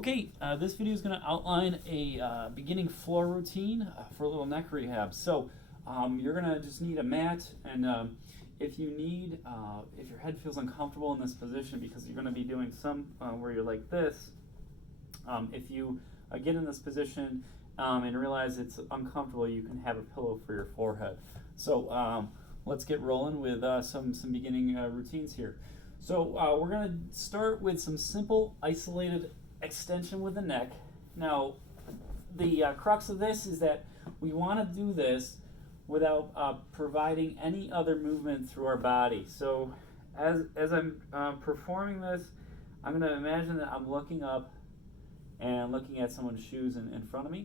Okay, this video is going to outline a beginning floor routine for a little neck rehab. So you're going to just need a mat, and if you need, if your head feels uncomfortable in this position because you're going to be doing some where you're like this, if you get in this position and realize it's uncomfortable, you can have a pillow for your forehead. So let's get rolling with some beginning routines here. So we're going to start with some simple isolated extension with the neck. Now, the crux of this is that we want to do this without providing any other movement through our body. So as I'm performing this, I'm going to imagine that I'm looking up and looking at someone's shoes in front of me.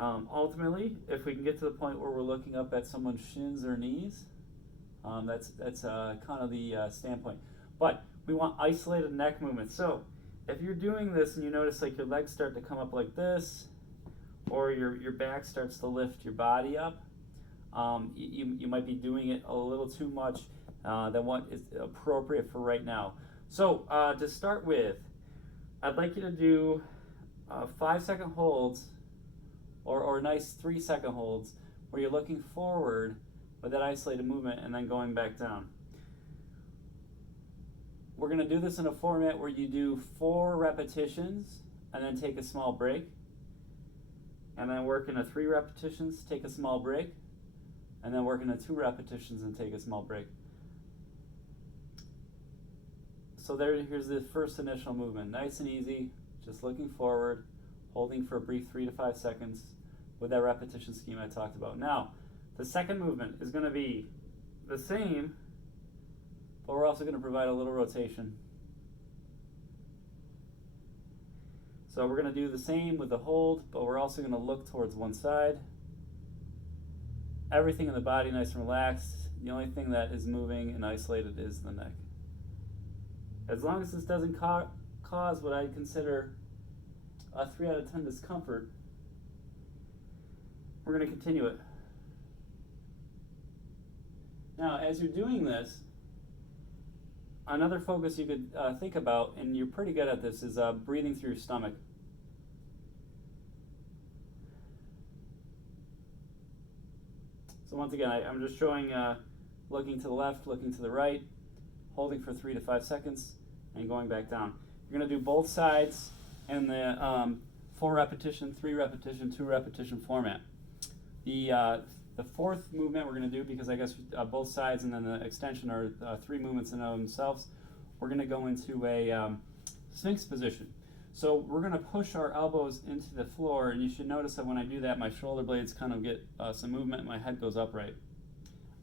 Ultimately, if we can get to the point where we're looking up at someone's shins or knees, that's kind of the standpoint. But we want isolated neck movement. So if you're doing this and you notice like your legs start to come up like this, or your back starts to lift your body up, you might be doing it a little too much than what is appropriate for right now. So to start with, I'd like you to do 5-second holds or nice 3-second holds where you're looking forward with that isolated movement and then going back down. We're going to do this in a format where you do 4 repetitions and then take a small break, and then work into 3 repetitions, take a small break, and then work into 2 repetitions and take a small break. So here's the first initial movement. Nice and easy, just looking forward, holding for a brief 3 to 5 seconds with that repetition scheme I talked about. Now, the second movement is going to be the same, but we're also going to provide a little rotation. So we're going to do the same with the hold, but we're also going to look towards one side. Everything in the body nice and relaxed. The only thing that is moving and isolated is the neck. As long as this doesn't cause what I consider a 3 out of 10 discomfort, we're going to continue it. Now, as you're doing this, another focus you could think about, and you're pretty good at this, is breathing through your stomach. So once again, I'm just showing looking to the left, looking to the right, holding for 3 to 5 seconds, and going back down. You're going to do both sides in the 4 repetition, 3 repetition, 2 repetition format. The fourth movement we're going to do, because I guess both sides and then the extension are 3 movements in themselves, we're going to go into a Sphinx position. So we're going to push our elbows into the floor, and you should notice that when I do that, my shoulder blades kind of get some movement and my head goes upright.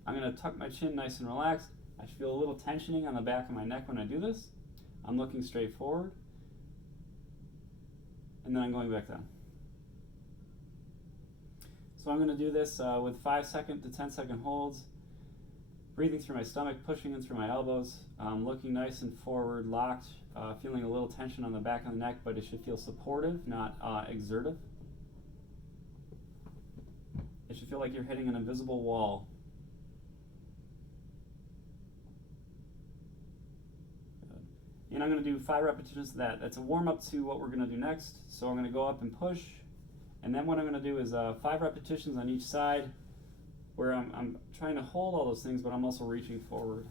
I'm going to tuck my chin nice and relaxed. I should feel a little tensioning on the back of my neck when I do this. I'm looking straight forward, and then I'm going back down. So I'm going to do this with 5-second to 10-second holds, breathing through my stomach, pushing in through my elbows, looking nice and forward, locked, feeling a little tension on the back of the neck, but it should feel supportive, not exertive. It should feel like you're hitting an invisible wall. And I'm going to do 5 repetitions of that. That's a warm-up to what we're going to do next. So I'm going to go up and push. And then what I'm going to do is 5 repetitions on each side where I'm trying to hold all those things, but I'm also reaching forward.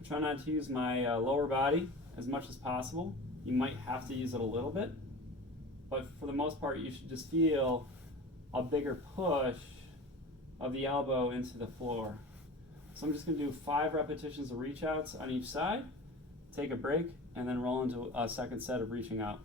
I try not to use my lower body as much as possible. You might have to use it a little bit, but for the most part, you should just feel a bigger push of the elbow into the floor. So I'm just going to do 5 repetitions of reach outs on each side, take a break, and then roll into a second set of reaching out.